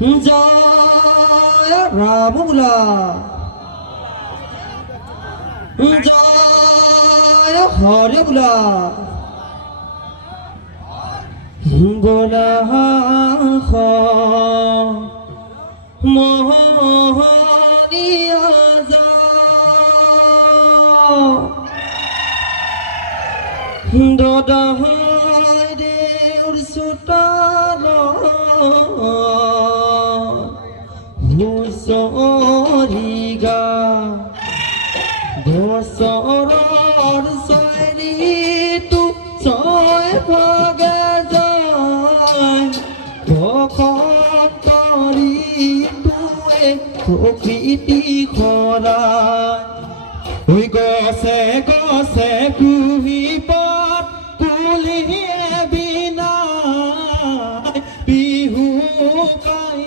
জয় ৰাম বোলা জয় হৰে বোলা বোলা মোহনিয়া দদাই দেউৰ চোতালত হুঁচৰি গা বছৰৰ চাৰিটো ছয় ভাগে যায় বসন্তৰী তোৱে প্ৰকৃতি খৰাই গছে গছে কুহি পাত কুলিয়ে বিনাই বিহু গাই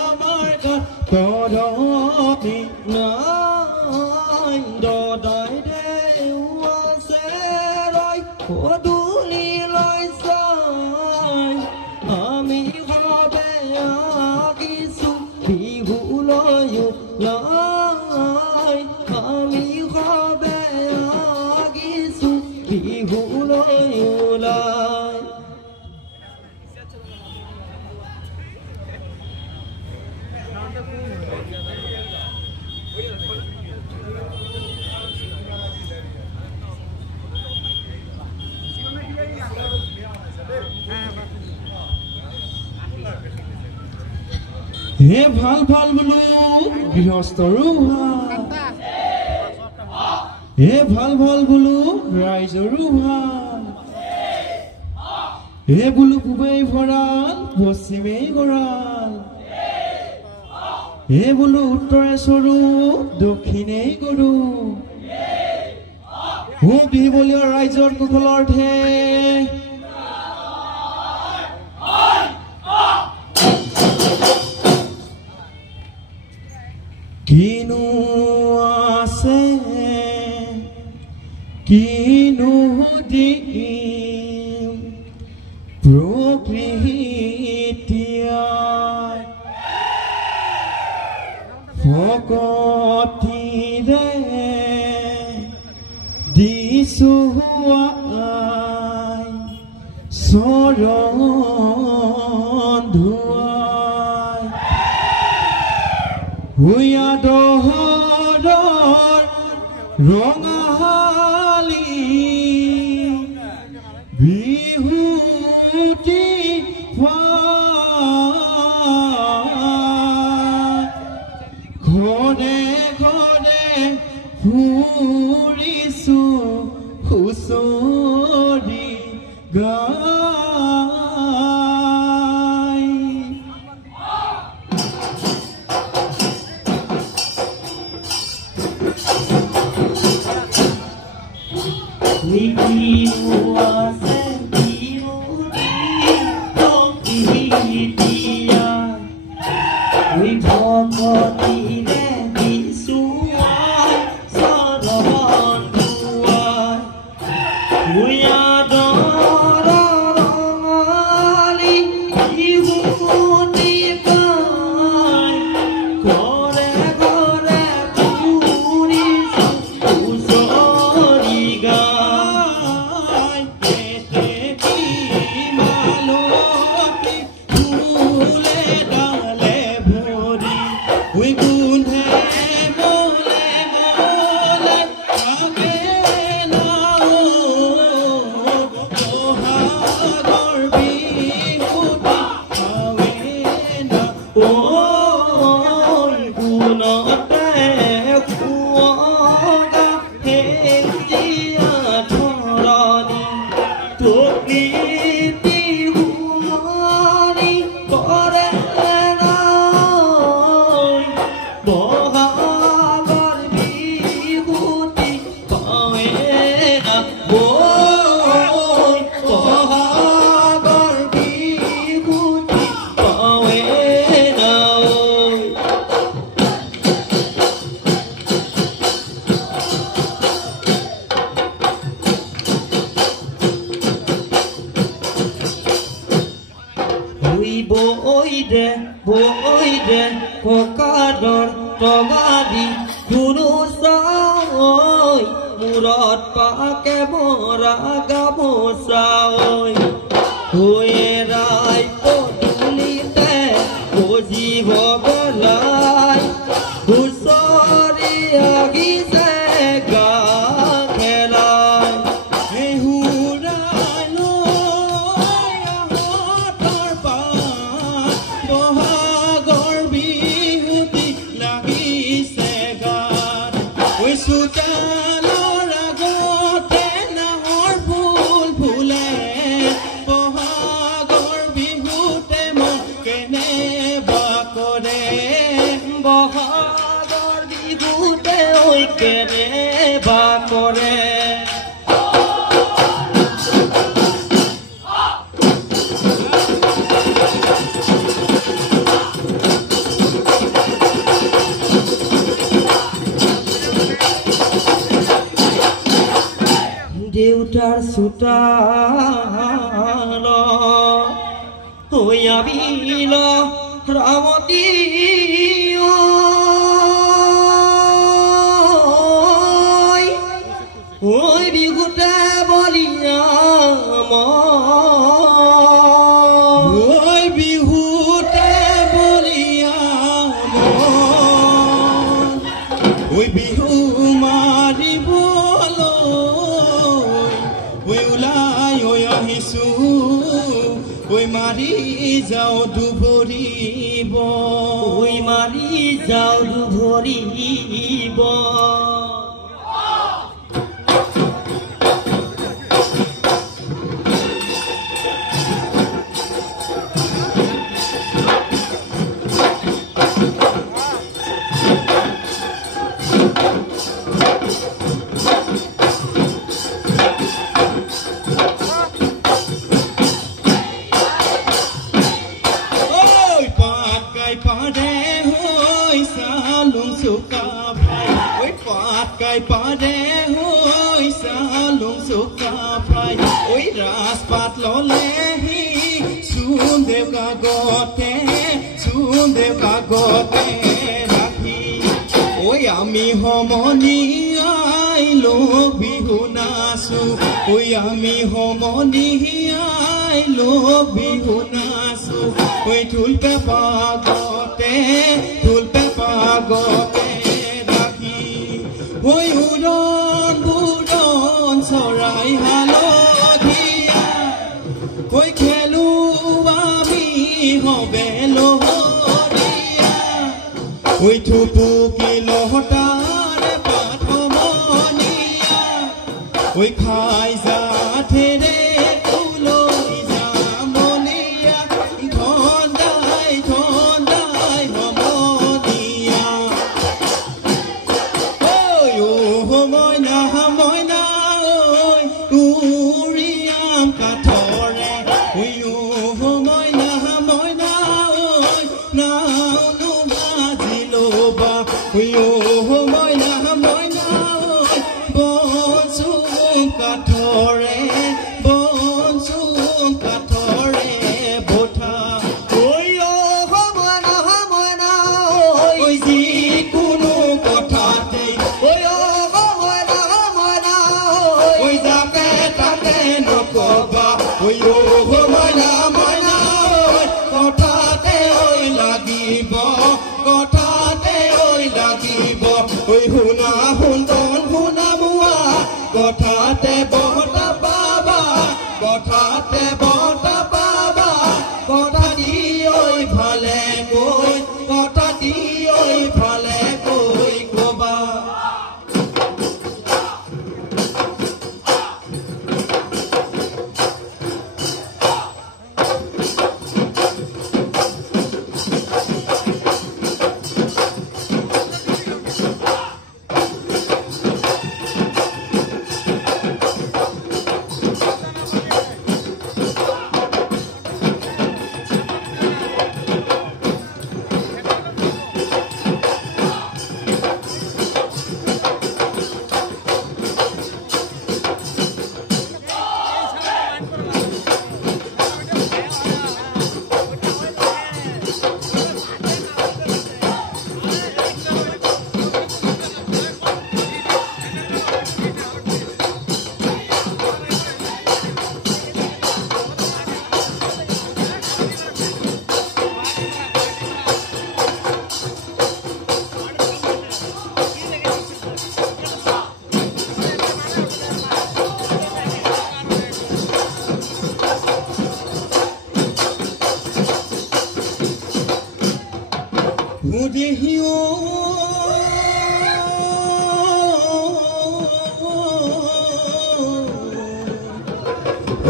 আমাৰ গাত কৰবি নাই দদাই দেউ আছে ৰৈ পদূলি লৈ চাই আমি সবে আগিছো বিহুলৈ ওলাই আমি সবে আগিছো বিহুলৈ ওলাই হে ভাল ভাল বোলো গৃহস্থৰো ভাল হে ভাল ভাল বোলো ৰাইজৰো ভাল হে বোলো পূবেই ভঁৰাল পশ্চিমেই গঁৰাল হে বোলো উত্তৰে চৰু দক্ষিণেই গৰু বিহুবলীয় ৰাইজৰ কুশলাৰ্থে কিনো আছে কিনো দিম প্ৰকৃতিয়াই ভকতিৰে দিছো আই চৰণ ধুৱাই হুয়া দহৰৰ ৰঙালী বিহুতি ঘৰে ঘৰে ফুৰিছো হুঁচৰি গাই কিনো আছে ভকতিৰে দিছো চৰণ ধুৱাই ৰঙালী বিহুতি গাই ঘৰে ঘৰে ফুৰিছো হুঁচৰি গাই মালতী ফুলে ডালে ভৰি গুণে মলে মলে আগে নাও বহাগৰ বিহুতি খাৱে না গুণতে খুৱগা সেউজীয়া ধৰণী প্ৰকৃতি শুৱনি কৰে বহাগৰ বিহুতি পাৱে না বহাগৰ বিহুতি পাৱে না বই দে bôi đen có cá đòn trò đi kuno sao murat pa ke bora ga bo sao ôi rai po duli te o ji bo galai usori agi se ga khelai hey hurai lo ya hotar pa bohagor bihuti lagi segar oi sujalor agote nahor phul phule bohagor bihute mon kene ba kore bohagor bihute oi kene ba kore Deutar sutalo hoya bilo ramoti oi biguta bolia mo oi bihute bolia mo oi bihu mari bolo oi ulai oi ahisu oi mari jao duboribo oi mari jao duboribo Kai pade hoi salung suka pai oi ras pat lo lehi sun dev ka gote rakhi oi ami homoni ai lo bihu nasu oi ami homoni ai lo bihu nasu oi thul pe pagote oi udon sorai halo dia oi khelu ami hobe lo dia oi thupu kilo tare pathomonia oi khai za there tuloi za monia thon dai homonia moi na oi uriam ka thore oi moi na oi now no baziloba oi moi na oi bon sum ka thore botha oi moi na oi ji kuno kotha te oi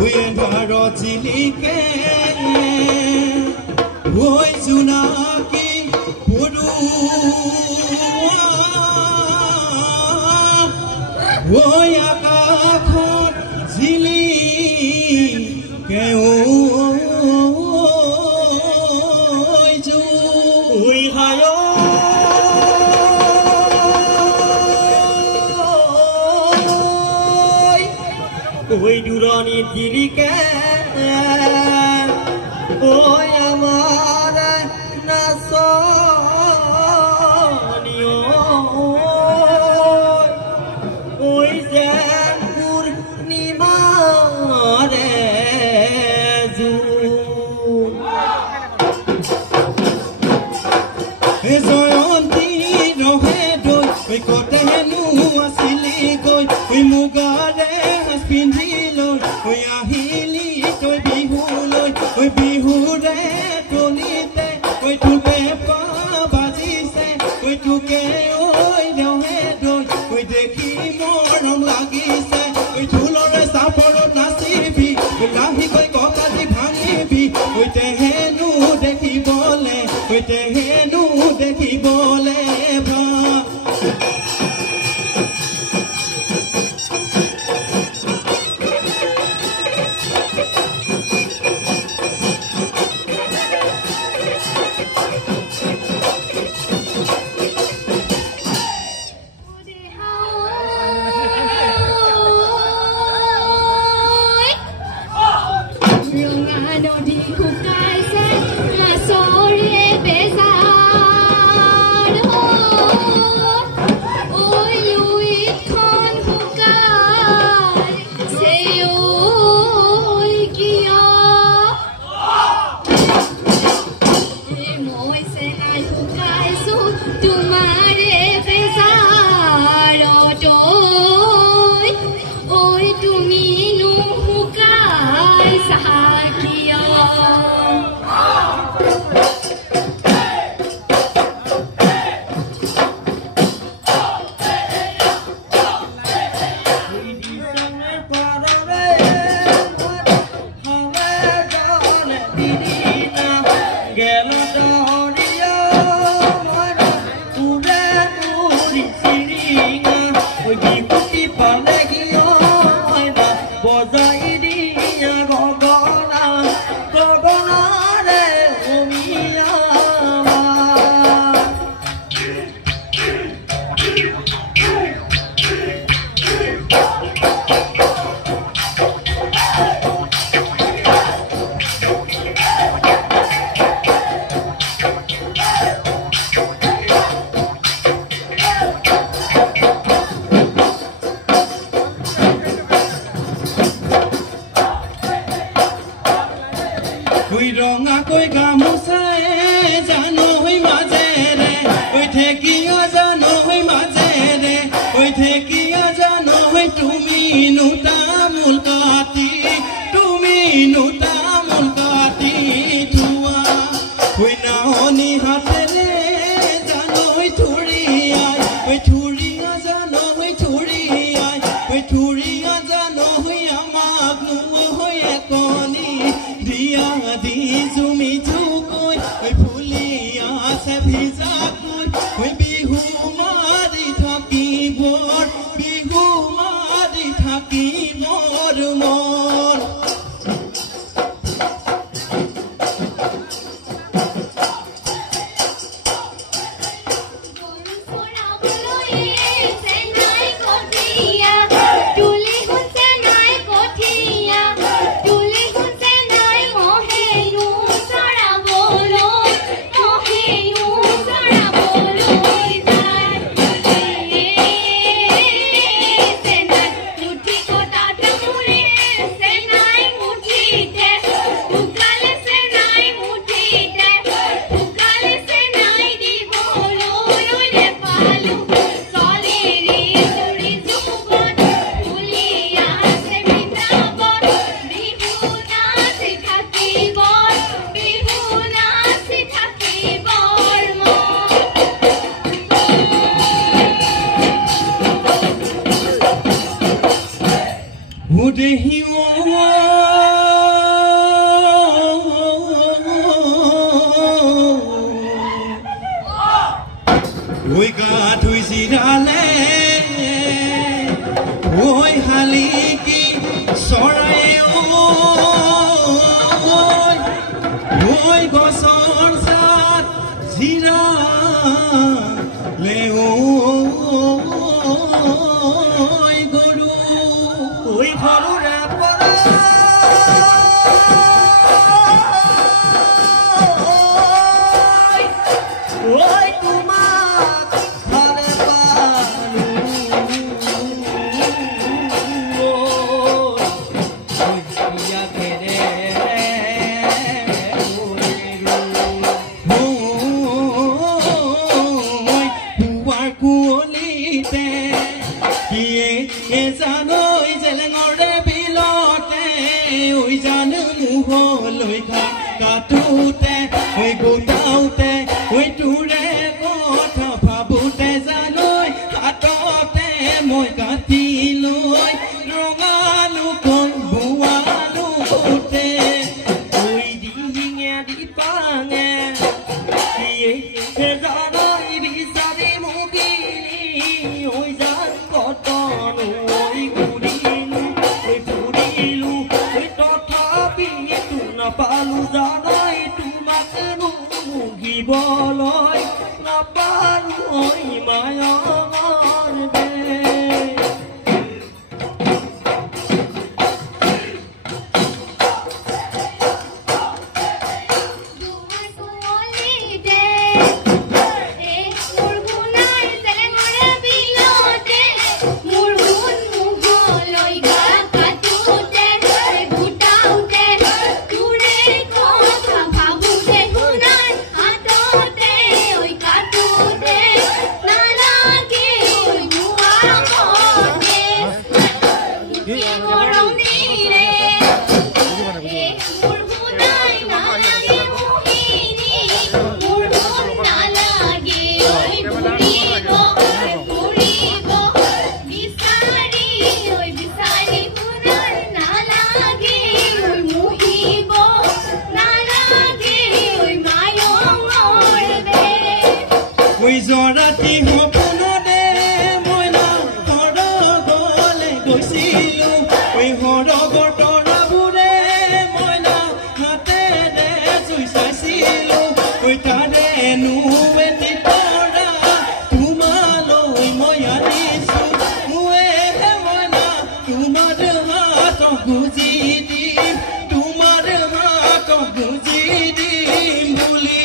ঐ এন্ধাৰত জিলিকে ঐ জোনাকী পৰুৱা ঐ আকাশত জিলিকে ওই দুৰানি জিলিকে ওই আমাৰ নাসনিও ওই যেন পূৰ্ণিমাৰে জয়ন্তী ৰহে দৈ ঐ কতেনো আছিলি গৈ ঐ মুগাৰে সাজ পিন্ধি লৈ ঐ আহিলি তই বিহুলৈ ঐ বিহুৰে তলিতে ঐ তোৰ পেঁপা বাজিছে ঐ তোকে ঐ ৰহে দৈ ঐ দেখি মৰম লাগিছে ঐ ঢোলৰে চাপৰত নাচিবি লাহি গৈ ককাজি ভাঙিবি ঐ তেহেনো দেখিবলে ঐ তেহেনো দেখিবলে ৰঙাকৈ গামোচাই জানৈ মাজেৰে ঐ ঠেকিয়া জানৈ মাজেৰে ঐ ঠেকিয়া জানৈ তুমি তামোল কাটি থোৱা ঐ নাহনি হাতেৰে জানৈ থুৰিয়াই ঐ থুৰিয়া জানৈ থুৰিয়াই ঐ থুৰিয়া জানৈ আমাক নোহৈ একনি দিয়া দি জুমি জুকৈ ঐ ফুলি আছে ভিজাকৈ ঐ বিহু মাৰি থাকিবৰ মন Would he এ জানৈ জেলেঙৰে বিলতে ঐ জানো মুহলৈ খাই কাটোতে ঐ গোটাওতে ঐ তোৰে কথা ভাবোতে জানৈ হাততে মই কাটি লৈ ৰঙালো কৈ বুৱালো উঠে ঐ দিহিঙে দিপাঙে জানৈ বিচাৰি মুগিলি ঐ জান কটনো ঐ ঘূৰিলো ঐ ফুৰিলো ঐ তথাপিতো নাপালো জানৈ তোমাকনো মুগিবলৈ নাপালো ঐ মায়ঙৰ দেশ জৰাতি সপোনতে মই সৰগলে গৈছিলো ঐ সৰগৰ তৰাবোৰে মই হাতেৰে চুই চাইছিলো ঐ তাৰে এটি তৰা তোমালৈ মই আনিছো মই তোমাৰ হাতক গুজি দিম তোমাৰ হাতক গুজি দিম বুলি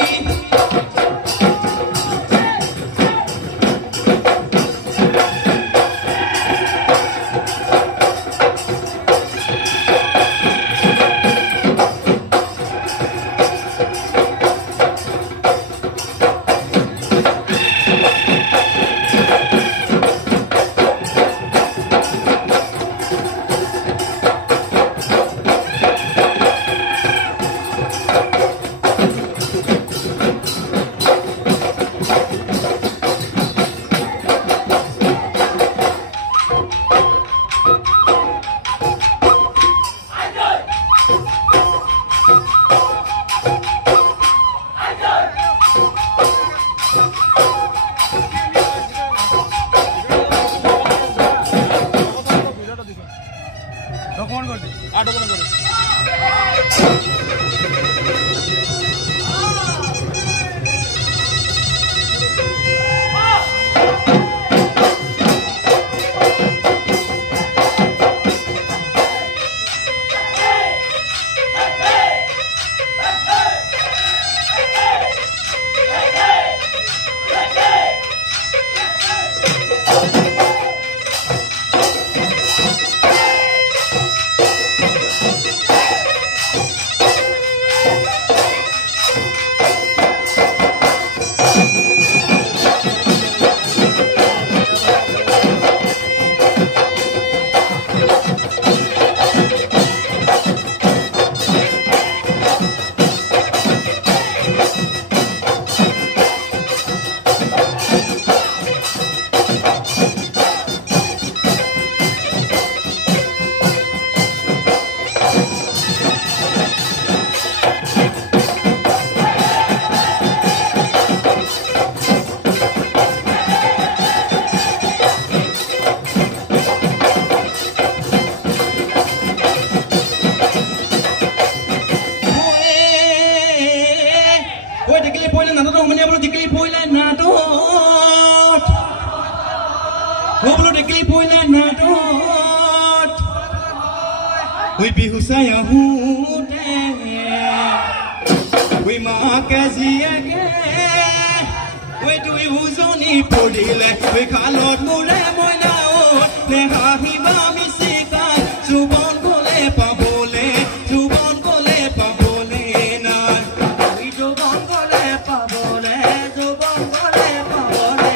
We be who say a who we mark as the again. We do who's only podile. We call out Mule now. Nehahi Mami Sika. Subon Gole Pabole. Subon Gole Pabole. We do Bongole Pabole. Subon Gole Pabole.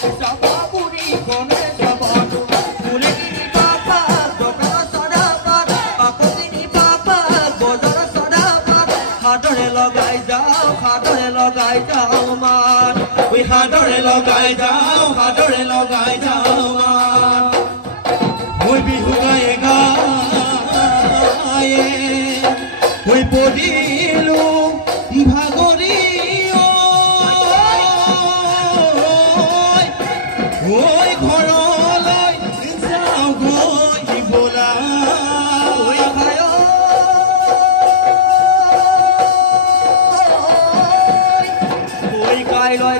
Sababuri kone sabadu Mulini papa Godara sadabat Apodini papa Godara sadabat Hadore logai jao man We hadore logai jao man We bihu gaega We podilu bhagori Oi ঘৰলৈ যাও গৈ বলা Oi bhayo Oi kai loi